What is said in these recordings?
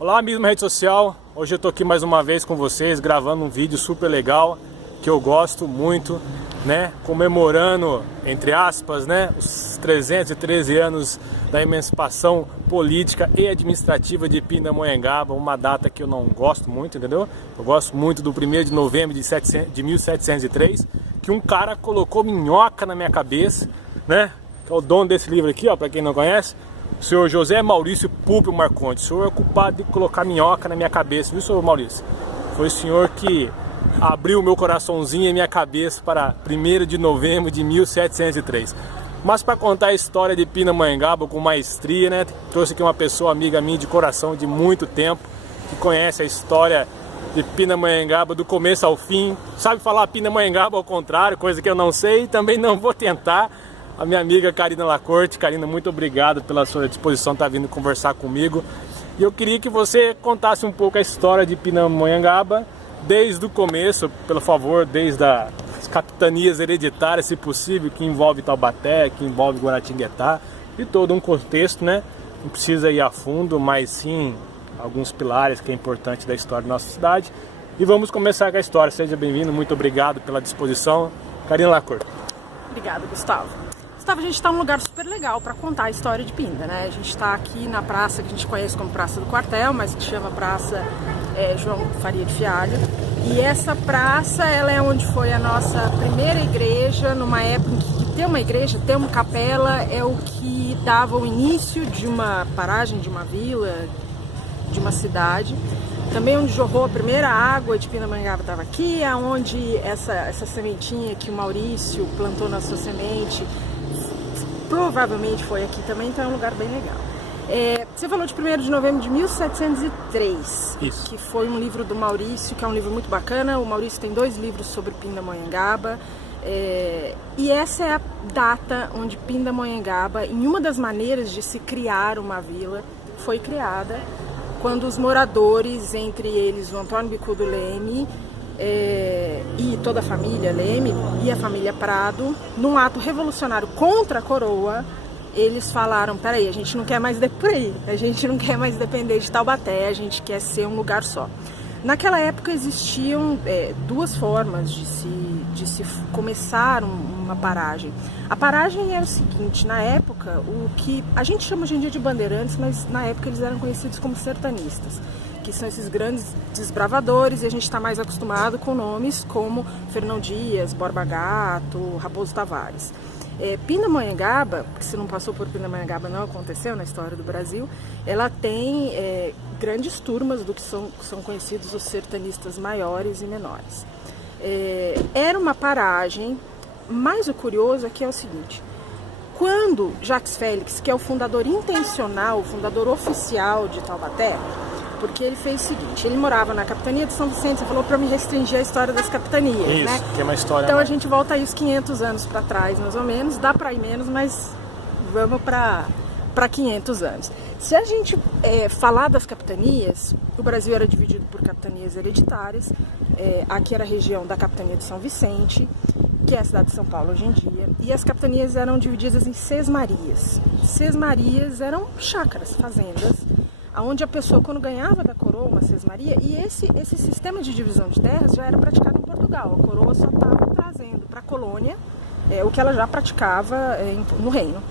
Olá, amigos da rede social. Hoje eu tô aqui mais uma vez com vocês, gravando um vídeo super legal que eu gosto muito, né? Comemorando, entre aspas, né, os 313 anos da emancipação política e administrativa de Pindamonhangaba, uma data que eu não gosto muito, entendeu? Eu gosto muito do 1º de novembro de 1703, que um cara colocou minhoca na minha cabeça, né? Que é o dono desse livro aqui, ó, para quem não conhece. O senhor José Maurício Púlpio Marcondes. O senhor é culpado de colocar minhoca na minha cabeça, viu, senhor Maurício? Foi o senhor que abriu meu coraçãozinho e minha cabeça para 1º de novembro de 1703. Mas para contar a história de Pindamonhangaba com maestria, né? Trouxe aqui uma pessoa amiga minha de coração de muito tempo, que conhece a história de Pindamonhangaba do começo ao fim. Sabe falar Pindamonhangaba ao contrário, coisa que eu não sei e também não vou tentar. A minha amiga Karina Lacorte. Karina, muito obrigado pela sua disposição de estar vindo conversar comigo. E eu queria que você contasse um pouco a história de Pindamonhangaba, desde o começo, pelo favor, desde as capitanias hereditárias, se possível, que envolve Taubaté, que envolve Guaratinguetá, e todo um contexto, né? Não precisa ir a fundo, mas sim alguns pilares que é importante da história da nossa cidade. E vamos começar com a história. Seja bem-vindo, muito obrigado pela disposição. Karina Lacorte. Obrigada, Gustavo. Gustavo, a gente está num lugar super legal para contar a história de Pinda, né? A gente está aqui na praça que a gente conhece como Praça do Quartel, mas que chama Praça João Faria de Fialho. E essa praça, ela é onde foi a nossa primeira igreja, numa época em que ter uma igreja, ter uma capela, é o que dava o início de uma paragem, de uma vila, de uma cidade. Também onde jorrou a primeira água de Pindamonhangaba estava aqui, aonde essa sementinha que o Maurício plantou na sua semente, provavelmente foi aqui também, então é um lugar bem legal. Você falou de 1º de novembro de 1703, Isso. Que foi um livro do Maurício, que é um livro muito bacana. O Maurício tem 2 livros sobre Pindamonhangaba, e essa é a data onde Pindamonhangaba, em uma das maneiras de se criar uma vila, foi criada, quando os moradores, entre eles o Antônio Bicudo Leme, e toda a família Leme e a família Prado, num ato revolucionário contra a coroa, eles falaram: peraí, a gente não quer mais por aí, a gente não quer mais depender de Taubaté, a gente quer ser um lugar só. Naquela época existiam 2 formas de se começar uma paragem. A paragem era o seguinte: na época, o que a gente chama hoje em dia de bandeirantes, mas na época eles eram conhecidos como sertanistas, que são esses grandes desbravadores, e a gente está mais acostumado com nomes como Fernão Dias, Borba Gato, Raposo Tavares. Pindamonhangaba, que se não passou por Pindamonhangaba não aconteceu na história do Brasil, ela tem grandes turmas do que são conhecidos os sertanistas maiores e menores. Era uma paragem, mas o curioso é que é o seguinte: quando Jacques Félix, que é o fundador intencional, o fundador oficial de Taubaté, porque ele fez o seguinte: ele morava na capitania de São Vicente. Você falou para me restringir a história das capitanias, Isso, né? que é uma história. Então a gente volta aí uns 500 anos para trás, mais ou menos. Dá para ir menos, mas vamos para 500 anos. Se a gente falar das capitanias, o Brasil era dividido por capitanias hereditárias. Aqui era a região da capitania de São Vicente, que é a cidade de São Paulo hoje em dia. E as capitanias eram divididas em sesmarias. Sesmarias eram chácaras, fazendas, onde a pessoa, quando ganhava da coroa uma sesmaria, e esse sistema de divisão de terras já era praticado em Portugal. A coroa só estava trazendo para a colônia o que ela já praticava no reino.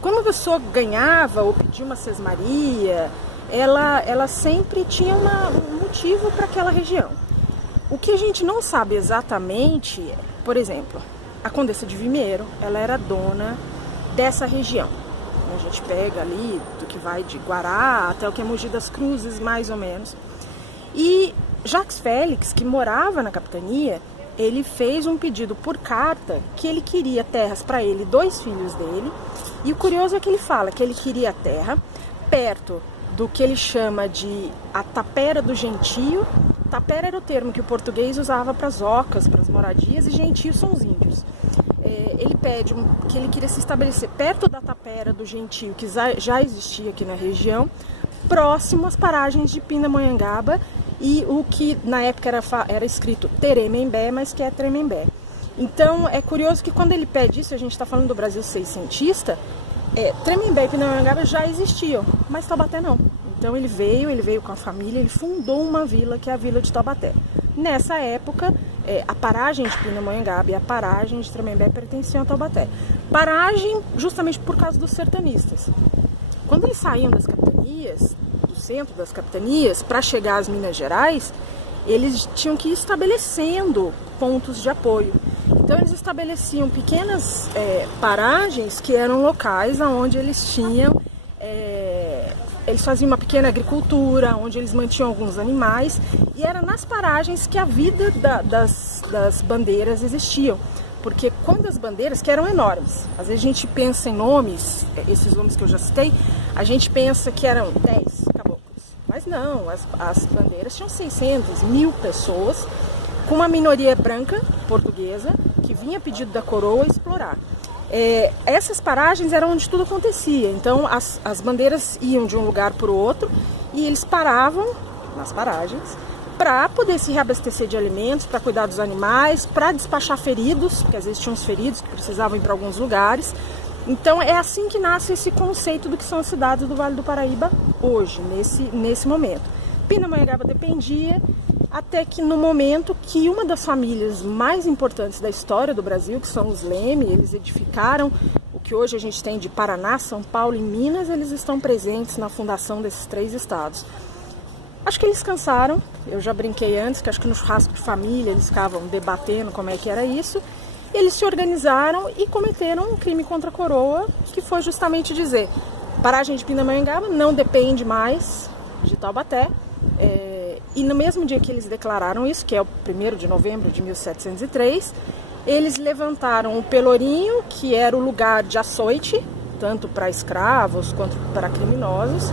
Quando a pessoa ganhava ou pedia uma sesmaria, ela sempre tinha um motivo para aquela região. O que a gente não sabe exatamente, por exemplo, a Condessa de Vimeiro, ela era dona dessa região. A gente pega ali do que vai de Guará até o que é Mogi das Cruzes, mais ou menos. E Jacques Félix, que morava na capitania, ele fez um pedido por carta que ele queria terras para ele e 2 filhos dele. E o curioso é que ele fala que ele queria terra perto do que ele chama de a tapera do gentio. Tapera era o termo que o português usava para as ocas, para as moradias, e gentio são os índios. Ele pede que ele queria se estabelecer perto da tapera do gentio, que já existia aqui na região, próximo às paragens de Pindamonhangaba, e o que na época era escrito Teremembé, mas que é Tremembé. Então é curioso que quando ele pede isso, a gente está falando do Brasil seiscentista, Tremembé e Pindamonhangaba já existiam, mas Taubaté não. Então ele veio com a família, ele fundou uma vila que é a Vila de Taubaté. Nessa época, a paragem de Pindamonhangaba e a paragem de Tremembé pertenciam a Taubaté. Paragem justamente por causa dos sertanistas. Quando eles saíam das capitanias, do centro das capitanias, para chegar às Minas Gerais, eles tinham que ir estabelecendo pontos de apoio. Então eles estabeleciam pequenas paragens que eram locais onde eles tinham, eles faziam uma pequena agricultura, onde eles mantinham alguns animais, e era nas paragens que a vida das bandeiras existiam. Porque quando as bandeiras, que eram enormes, às vezes a gente pensa em nomes, esses nomes que eu já citei, a gente pensa que eram 10 caboclos. Mas não, as bandeiras tinham 600, 1000 pessoas, com uma minoria branca, portuguesa, que vinha a pedido da coroa explorar. Essas paragens eram onde tudo acontecia, então as bandeiras iam de um lugar para o outro e eles paravam nas paragens para poder se reabastecer de alimentos, para cuidar dos animais, para despachar feridos, porque às vezes tinham uns feridos que precisavam ir para alguns lugares. Então é assim que nasce esse conceito do que são as cidades do Vale do Paraíba hoje, nesse momento. Pindamonhangaba dependia, até que no momento que uma das famílias mais importantes da história do Brasil, que são os Leme, eles edificaram o que hoje a gente tem de Paraná, São Paulo e Minas, eles estão presentes na fundação desses 3 estados. Acho que eles cansaram, eu já brinquei antes, que acho que no churrasco de família eles ficavam debatendo como é que era isso. Eles se organizaram e cometeram um crime contra a coroa, que foi justamente dizer: paragem de Pindamonhangaba não depende mais de Taubaté. E no mesmo dia que eles declararam isso, que é o 1º de novembro de 1703, eles levantaram o Pelourinho, que era o lugar de açoite, tanto para escravos quanto para criminosos.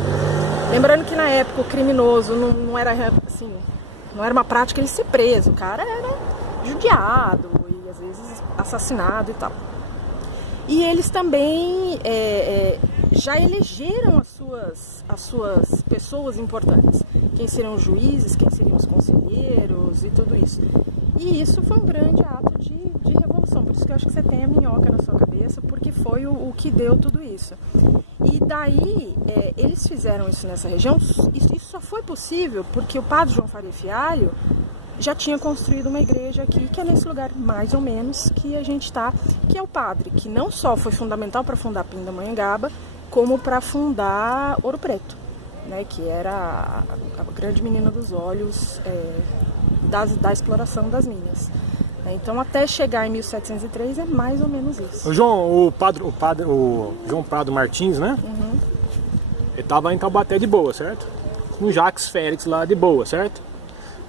Lembrando que na época o criminoso não era assim, não era uma prática ele ser preso, o cara era judiado e às vezes assassinado e tal. E eles também já elegeram as suas pessoas importantes, quem seriam os juízes, quem seriam os conselheiros e tudo isso. E isso foi um grande ato de revolução, por isso que eu acho que você tem a minhoca na sua cabeça, porque foi o que deu tudo isso. E daí, eles fizeram isso nessa região, isso só foi possível porque o padre João Faria Fialho já tinha construído uma igreja aqui, que é nesse lugar mais ou menos que a gente está, que é o padre, que não só foi fundamental para fundar Pindamonhangaba, como para fundar Ouro Preto, né, que era a grande menina dos olhos da exploração das minas. Então até chegar em 1703 é mais ou menos isso. O João Prado Martins, né? Uhum. Ele estava em Taubaté de boa, certo? No Jacques Félix lá de boa, certo?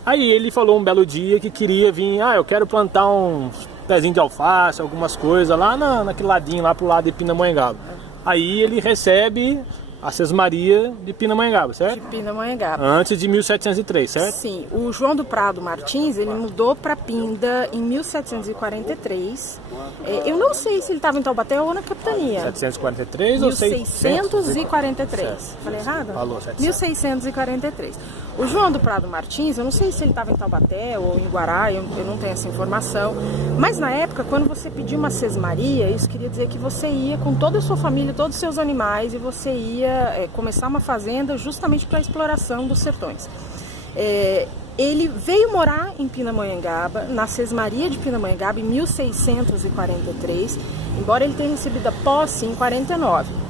Aí ele falou um belo dia que queria vir, eu quero plantar um pezinho de alface, algumas coisas lá naquele ladinho, lá pro lado de Pindamonhangaba. Aí ele recebe a Sesmaria de Pindamonhangaba, certo? De Pindamonhangaba. Antes de 1703, certo? Sim, o João do Prado Martins, ele mudou para Pinda em 1743. Eu não sei se ele estava em Taubaté ou na capitania. 743 ou 1643. Falei errado? Falou, 700. 1643. O João do Prado Martins, eu não sei se ele estava em Taubaté ou em Guará, eu não tenho essa informação. Mas na época, quando você pedia uma sesmaria, isso queria dizer que você ia com toda a sua família, todos os seus animais, e você ia começar uma fazenda justamente para a exploração dos sertões. Ele veio morar em Pindamonhangaba, na Sesmaria de Pindamonhangaba, em 1643, embora ele tenha recebido a posse em 49.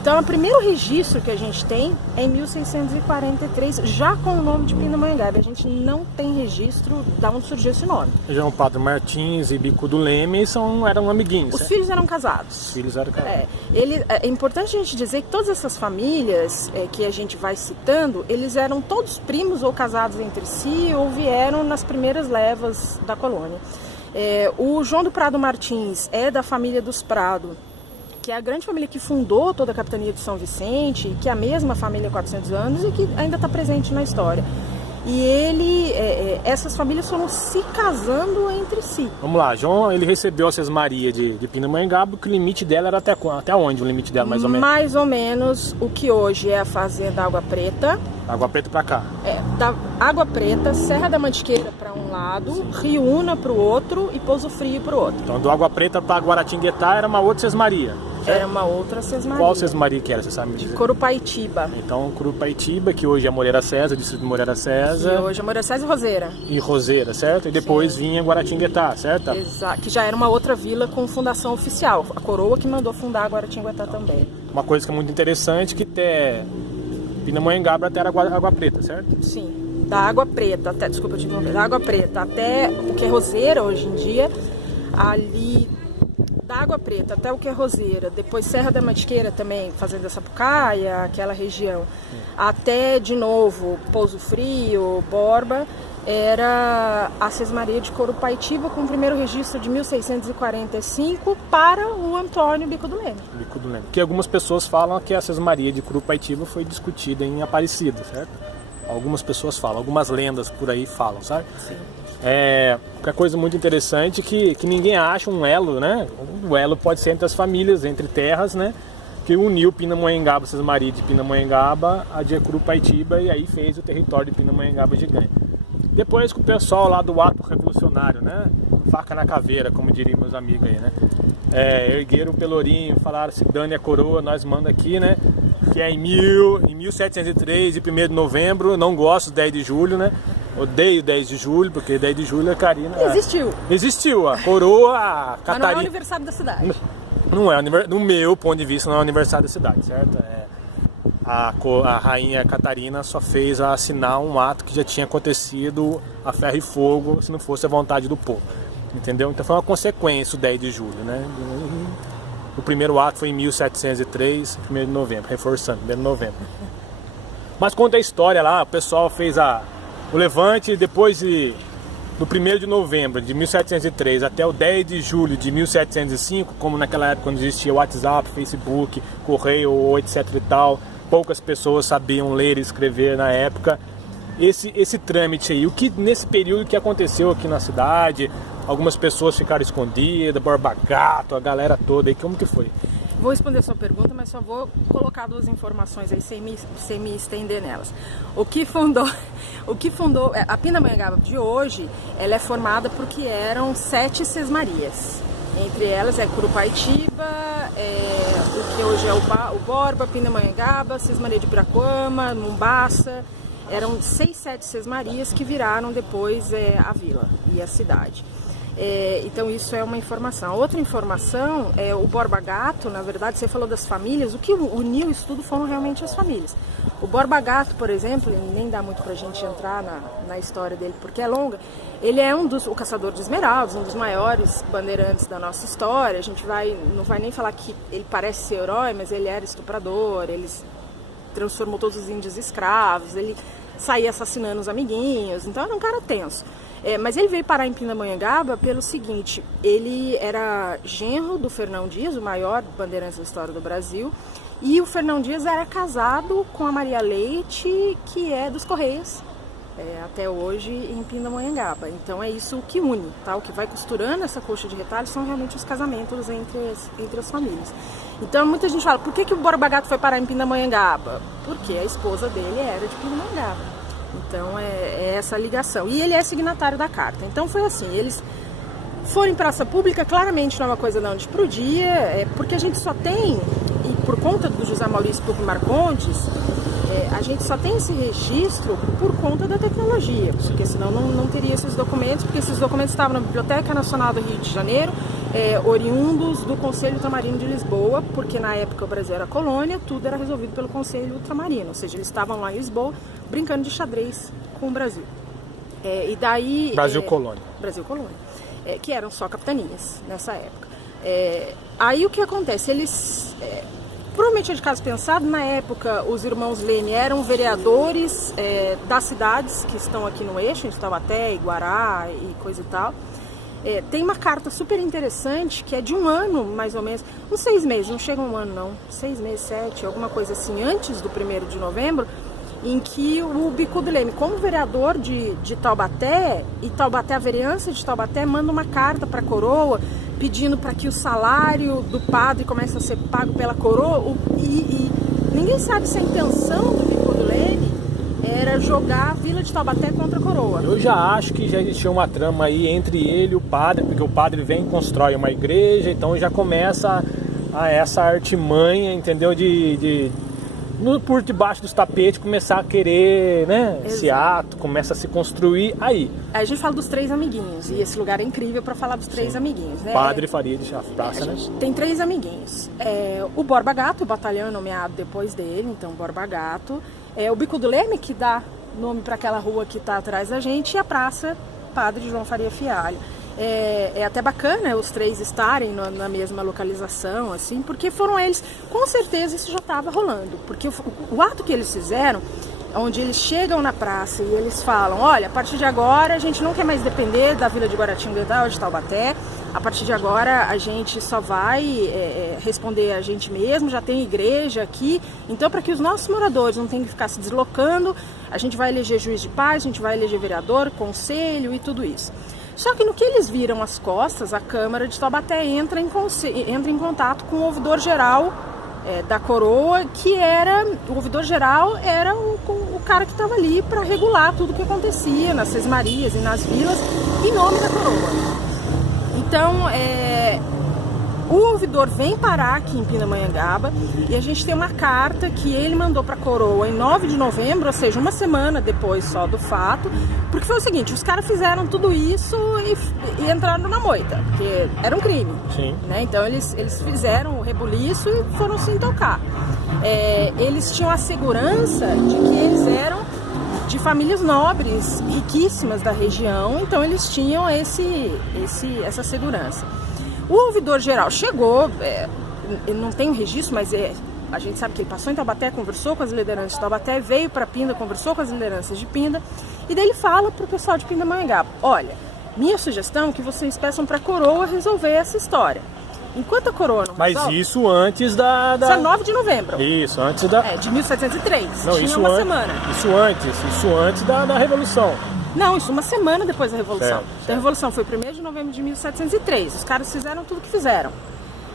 Então, o primeiro registro que a gente tem é em 1643, já com o nome de Pindamonhangaba. A gente não tem registro de onde surgiu esse nome. João Prado Martins e Bico do Leme eram amiguinhos. Os filhos eram casados. Os filhos eram casados. É importante a gente dizer que todas essas famílias que a gente vai citando, eles eram todos primos ou casados entre si ou vieram nas primeiras levas da colônia. O João do Prado Martins é da família dos Prado, que é a grande família que fundou toda a capitania de São Vicente, que é a mesma família há 400 anos e que ainda está presente na história. E essas famílias foram se casando entre si. Vamos lá, João, ele recebeu a Sesmaria de Pindamonhangaba, que o limite dela era até onde o limite dela, mais ou menos? Mais ou menos o que hoje é a fazenda Água Preta. Água Preta para cá? Da Água Preta, Serra da Mantiqueira para um lado, Rio Una para o outro e Pouso Frio para o outro. Então do Água Preta para Guaratinguetá era uma outra Sesmaria? Era uma outra sesmaria. Qual sesmaria que era, você sabe me dizer? Corupaitiba. Então, Corupaitiba, que hoje é Moreira César, distrito de Moreira César. Que hoje é Moreira César e Roseira. E Roseira, certo? E depois vinha Guaratinguetá, certo? Exato, que já era uma outra vila com fundação oficial. A coroa que mandou fundar Guaratinguetá também. Uma coisa que é muito interessante, que até Pindamonhangaba até era Água Preta, certo? Sim, da Água Preta até, desculpa te interromper, da Água Preta até o que é Roseira hoje em dia, ali da Água Preta até o que é Roseira, depois Serra da Mantiqueira também, Fazenda Sapucaia, aquela região, até de novo Pouso Frio, Borba, era a sesmaria de Corupaitiba, com o primeiro registro de 1645 para o Antônio Bico do Leme. Bico do Leme. Que algumas pessoas falam que a sesmaria de Corupaitiba foi discutida em Aparecida, certo? Algumas pessoas falam, algumas lendas por aí falam, sabe? Sim. Uma coisa muito interessante que ninguém acha um elo, né? O elo pode ser entre as famílias, entre terras, né? Que uniu Pindamonhangaba, sesmaria de Pindamonhangaba, a de Corupaitiba, e aí fez o território de Pindamonhangaba gigante. Depois que o pessoal lá do ato revolucionário, né? Faca na caveira, como diriam meus amigos aí, né? Ergueram o pelourinho, falaram: se dane a coroa, nós manda aqui, né? Que é em 1703, de 1º de novembro. Não gosto do 10 de julho, né? Odeio 10 de julho, porque 10 de julho a Carina... Existiu, a coroa, a Catarina... Mas não é o aniversário da cidade. Não é, no meu ponto de vista, não é o aniversário da cidade, certo? A rainha Catarina só fez assinar um ato que já tinha acontecido a ferro e fogo, se não fosse a vontade do povo, entendeu? Então foi uma consequência o 10 de julho, né? O primeiro ato foi em 1703, 1º de novembro, reforçando, 1º de novembro. Mas conta a história lá, o pessoal fez o levante depois do 1º de novembro de 1703 até o 10 de julho de 1705, como naquela época quando existia WhatsApp, Facebook, correio, etc e tal, poucas pessoas sabiam ler e escrever na época. Esse trâmite aí, o que nesse período que aconteceu aqui na cidade, algumas pessoas ficaram escondidas, Borba Gato, a galera toda aí, como que foi? Vou responder a sua pergunta, mas só vou colocar duas informações aí sem me estender nelas. O que fundou a Pindamonhangaba de hoje, ela é formada porque eram 7 sesmarias. Entre elas é Corupaitiba, o que hoje é o Borba, Pindamonhangaba, Sesmaria de Piraquama, Mombaça. Eram 6, 7 sesmarias que viraram depois a vila e a cidade. Então isso é uma informação. Outra informação é o Borba Gato, na verdade, você falou das famílias, o que uniu isso tudo foram realmente as famílias. O Borba Gato, por exemplo, nem dá muito pra gente entrar na história dele porque é longa, ele é o caçador de esmeraldas, um dos maiores bandeirantes da nossa história. A gente não vai nem falar que ele parece ser herói, mas ele era estuprador, ele transformou todos os índios em escravos, ele saía assassinando os amiguinhos, então era um cara tenso. Mas ele veio parar em Pindamonhangaba pelo seguinte: ele era genro do Fernão Dias, o maior bandeirante da história do Brasil, e o Fernão Dias era casado com a Maria Leite, que é dos Correios, até hoje em Pindamonhangaba. Então é isso que une, tá? O que vai costurando essa coxa de retalhos são realmente os casamentos entre as famílias. Então muita gente fala: por que o Borba Gato foi parar em Pindamonhangaba? Porque a esposa dele era de Pindamonhangaba. Então é essa ligação. E ele é signatário da carta. Então foi assim, eles foram em praça pública, claramente não é uma coisa da onde pro dia, porque a gente só tem, e por conta do José Maurício Pupo Marcondes, a gente só tem esse registro por conta da tecnologia, porque senão não teria esses documentos, porque esses documentos estavam na Biblioteca Nacional do Rio de Janeiro, oriundos do Conselho Ultramarino de Lisboa, porque na época o Brasil era colônia, tudo era resolvido pelo Conselho Ultramarino, ou seja, eles estavam lá em Lisboa brincando de xadrez com o Brasil. E daí... Brasil colônia. Brasil colônia. Que eram só capitanias nessa época. Aí o que acontece? Eles... provavelmente é de caso pensado, na época os irmãos Leme eram vereadores das cidades que estão aqui no eixo, em Taubaté, Iguará e coisa e tal. Tem uma carta super interessante que é de um ano, mais ou menos, uns 6 meses, não chega a um ano não, 6 meses, 7, alguma coisa assim, antes do 1º de novembro, em que o Bico do Leme, como vereador de Taubaté, e Taubaté, a vereança de Taubaté, manda uma carta para a coroa pedindo para que o salário do padre comece a ser pago pela coroa, e ninguém sabe se a intenção do Bico do Leme era jogar a vila de Taubaté contra a coroa. Eu já acho que já existia uma trama aí entre ele e o padre, porque o padre vem e constrói uma igreja, então já começa essa artimanha, entendeu? Por debaixo dos tapetes começar a querer, né? Esse ato começa a se construir aí. Aí a gente fala dos 3 amiguinhos, e esse lugar é incrível para falar dos 3 amiguinhos, né? Padre Faria de Praça, né? Tem 3 amiguinhos. O Borba Gato, o batalhão nomeado depois dele, então Borba Gato. O Bico do Leme, que dá nome para aquela rua que está atrás da gente, e a Praça Padre João Faria Fialho. É até bacana os 3 estarem na mesma localização, assim, porque foram eles, com certeza isso já estava rolando, porque o ato que eles fizeram, onde eles chegam na praça e eles falam, olha, a partir de agora a gente não quer mais depender da Vila de Guaratinguetá ou de Taubaté, a partir de agora a gente só vai responder a gente mesmo, já tem igreja aqui, então para que os nossos moradores não tenham que ficar se deslocando, a gente vai eleger juiz de paz, a gente vai eleger vereador, conselho e tudo isso. Só que no que eles viram as costas, a Câmara de Taubaté entra em contato com o ouvidor-geral da coroa, que o ouvidor-geral era o cara que estava ali para regular tudo o que acontecia nas Sesmarias e nas vilas, em nome da coroa. Então, o ouvidor vem parar aqui em Pindamonhangaba e a gente tem uma carta que ele mandou para a coroa em 9 de novembro, ou seja, uma semana depois só do fato, porque foi o seguinte, os caras fizeram tudo isso e entraram na moita, porque era um crime. Sim. Né? Então eles fizeram o rebuliço e foram se intocar. Eles tinham a segurança de que eles eram de famílias nobres, riquíssimas da região, então eles tinham essa segurança. O ouvidor-geral chegou, não tem um registro, mas a gente sabe que ele passou em Taubaté, conversou com as lideranças de Taubaté, veio para Pinda, conversou com as lideranças de Pinda, e daí ele fala para o pessoal de Pindamonhangaba, olha, minha sugestão é que vocês peçam para a coroa resolver essa história. Enquanto a coroa não resolve... Mas isso antes da... Isso é 9 de novembro. Isso, antes da... de 1703, não, tinha uma semana. Isso antes da Revolução. Não, isso uma semana depois da Revolução. Certo. Então a Revolução foi 1º de novembro de 1703. Os caras fizeram tudo o que fizeram.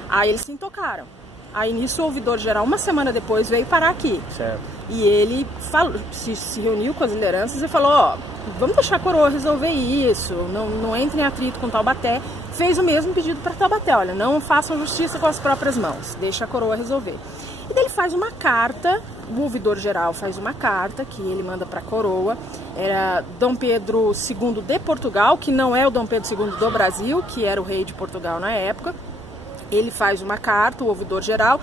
Aí eles se intocaram. Aí nisso o ouvidor-geral, uma semana depois, veio parar aqui. Certo. E ele se reuniu com as lideranças e falou, vamos deixar a coroa resolver isso, não entre em atrito com Taubaté. Fez o mesmo pedido para Taubaté, olha, não façam justiça com as próprias mãos, deixa a coroa resolver. E daí ele faz uma carta, o ouvidor-geral faz uma carta que ele manda para a coroa, era Dom Pedro II de Portugal, que não é o Dom Pedro II do Brasil, que era o rei de Portugal na época. Ele faz uma carta, o ouvidor-geral,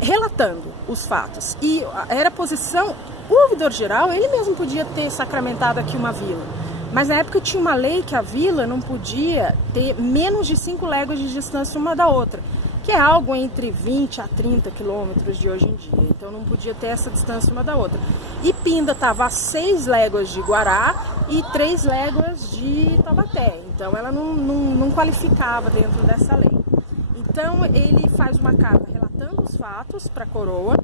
relatando os fatos. E era a posição, o ouvidor-geral, ele mesmo podia ter sacramentado aqui uma vila. Mas na época tinha uma lei que a vila não podia ter menos de 5 léguas de distância uma da outra, que é algo entre 20 a 30 quilômetros de hoje em dia. Então não podia ter essa distância uma da outra. E Pinda estava a 6 léguas de Guará e 3 léguas de Taubaté. Então ela não qualificava dentro dessa lei. Então ele faz uma carta relatando os fatos para a coroa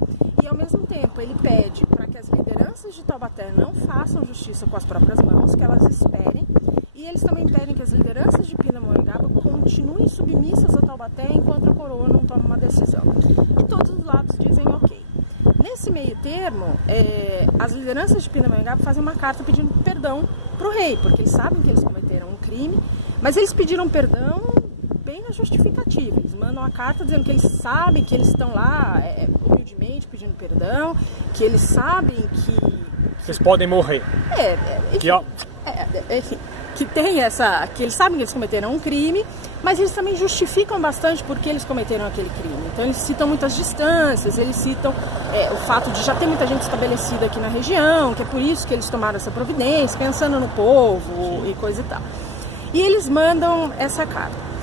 e ao mesmo tempo ele pede para que as lideranças de Taubaté não façam justiça com as próprias mãos, que elas esperem, e eles também pedem que as lideranças de Pindamonhangaba continuem submissas a Taubaté enquanto a coroa não toma uma decisão. E todos os lados dizem ok. Nesse meio termo, as lideranças de Pindamonhangaba fazem uma carta pedindo perdão para o rei, porque eles sabem que eles cometeram um crime, mas eles pediram perdão bem na justificativa. Eles mandam uma carta dizendo que eles sabem que eles estão lá humildemente pedindo perdão, que eles sabem que vocês podem morrer. Que tem que eles sabem que eles cometeram um crime, mas eles também justificam bastante porque eles cometeram aquele crime. Então eles citam muitas distâncias, eles citam o fato de já ter muita gente estabelecida aqui na região, que é por isso que eles tomaram essa providência, pensando no povo e coisa e tal. E eles mandam essa carta.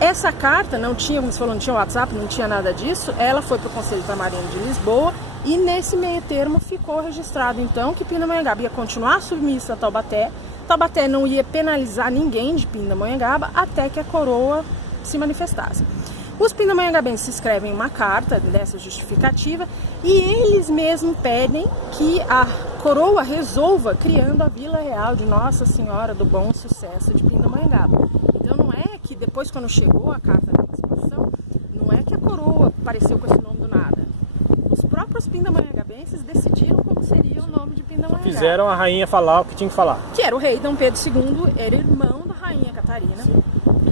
Essa carta não tinha, como você falou, não tinha WhatsApp, não tinha nada disso. Ela foi para o Conselho Tamarino de Lisboa e nesse meio termo ficou registrado então que Pindamonhangaba ia continuar submissa a Taubaté. Taubaté não ia penalizar ninguém de Pindamonhangaba até que a coroa se manifestasse. Os pindamonhangabenses escrevem uma carta dessa justificativa e eles mesmos pedem que a coroa resolva criando a Vila Real de Nossa Senhora do Bom Sucesso de Pindamonhangaba. Então não é que depois, quando chegou a carta da Constituição, não é que a coroa apareceu com esse nome do nada. Os próprios pindamonhangabenses decidiram como seria o nome de Pindamonhangaba. Fizeram a rainha falar o que tinha que falar. Que era o rei Dom Pedro II, era irmão da rainha Catarina. Sim.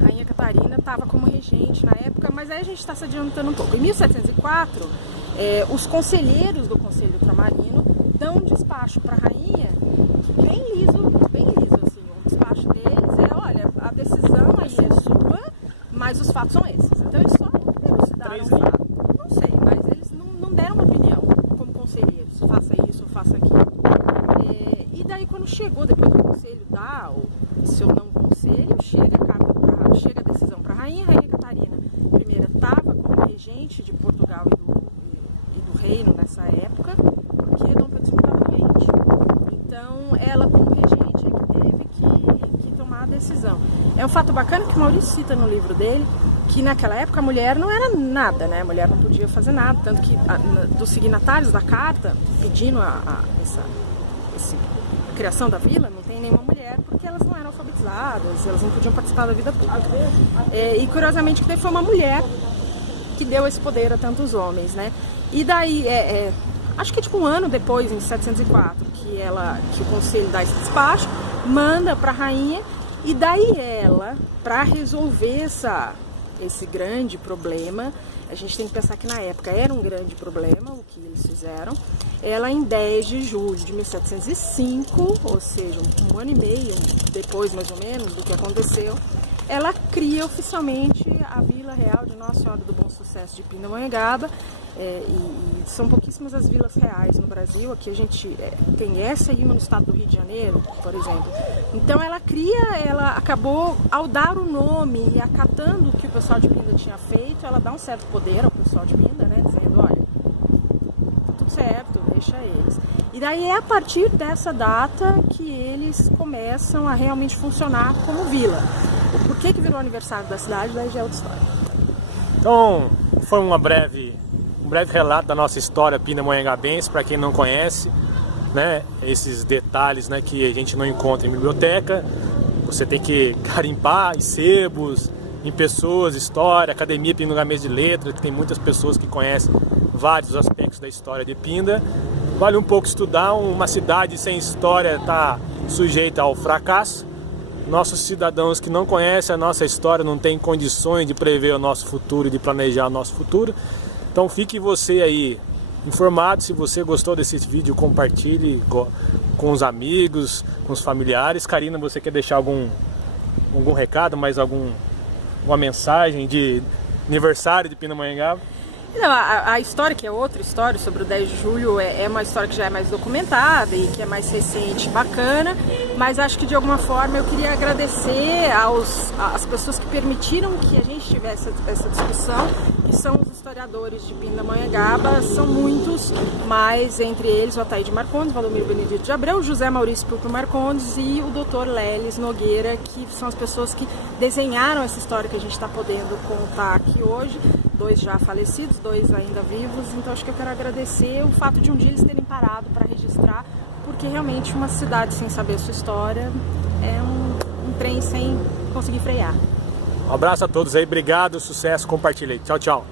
Rainha Catarina Catarina estava como regente na época, mas aí a gente está se adiantando um pouco. Em 1704, os conselheiros do Conselho Ultramarino dão um despacho para a rainha bem liso assim. O despacho deles é, olha, a decisão aí é sua, mas os fatos são esses. Então eles só elucidaram o fato. Não sei, mas eles não deram uma opinião como conselheiros, faça isso ou faça aquilo. E daí quando chegou, depois do conselho dar o seu não conselho, chega a decisão para a rainha Catarina I estava como regente de Portugal e do reino nessa época, porque Dom Pedro II estava doente. Então ela como regente teve que tomar a decisão. É um fato bacana que o Maurício cita no livro dele, que naquela época a mulher não era nada, né? A mulher não podia fazer nada, tanto que dos signatários da carta pedindo essa criação da vila, não tem nenhuma mulher, porque elas não eram alfabetizadas, elas não podiam participar da vida pública. E curiosamente que foi uma mulher que deu esse poder a tantos homens, né? E daí, acho que tipo um ano depois, em 1704, que o conselho dá esse despacho, manda para a rainha, e daí ela, para resolver esse grande problema, a gente tem que pensar que na época era um grande problema o que eles fizeram. Ela, em 10 de julho de 1705, ou seja, um ano e meio depois, mais ou menos, do que aconteceu, ela cria oficialmente a Vila Real de Nossa Senhora do Bom Sucesso de Pindamonhangaba. E são pouquíssimas as vilas reais no Brasil. Aqui a gente tem essa e uma no estado do Rio de Janeiro, por exemplo. Então ela acabou, ao dar o nome e acatando o que o pessoal de Pinda tinha feito, ela dá um certo poder ao pessoal de Pinda, né, dizendo, olha, tá tudo certo, deixa eles. E daí é a partir dessa data que eles começam a realmente funcionar como vila. Por que virou aniversário da cidade, daí já é outra história. Então, foi um breve relato da nossa história pindamonhangabense, para quem não conhece, né, esses detalhes, né, que a gente não encontra em biblioteca. Você tem que garimpar em sebos, em pessoas, história, Academia Pindamonhangaba de Letras, que tem muitas pessoas que conhecem vários aspectos da história de Pinda. Vale um pouco estudar. Uma cidade sem história está sujeita ao fracasso. Nossos cidadãos que não conhecem a nossa história não têm condições de prever o nosso futuro e de planejar o nosso futuro. Então fique você aí informado. Se você gostou desse vídeo, compartilhe com os amigos, com os familiares. Karina, você quer deixar algum recado, mais alguma mensagem de aniversário de Pindamonhangaba? Não, a história, que é outra história sobre o 10 de julho, é uma história que já é mais documentada e que é mais recente, bacana, mas acho que de alguma forma eu queria agradecer às pessoas que permitiram que a gente tivesse essa discussão, que são os historiadores de Pindamonhangaba. São muitos, mas entre eles o Ataíde Marcondes, Valdomiro Benedito de Abreu, José Maurício Pulpo Marcondes e o Dr. Lelis Nogueira, que são as pessoas que desenharam essa história que a gente está podendo contar aqui hoje. 2 já falecidos, 2 ainda vivos. Então acho que eu quero agradecer o fato de um dia eles terem parado para registrar, porque realmente uma cidade sem saber a sua história é um trem sem conseguir frear. Um abraço a todos aí, obrigado, sucesso, compartilhe aí. Tchau, tchau.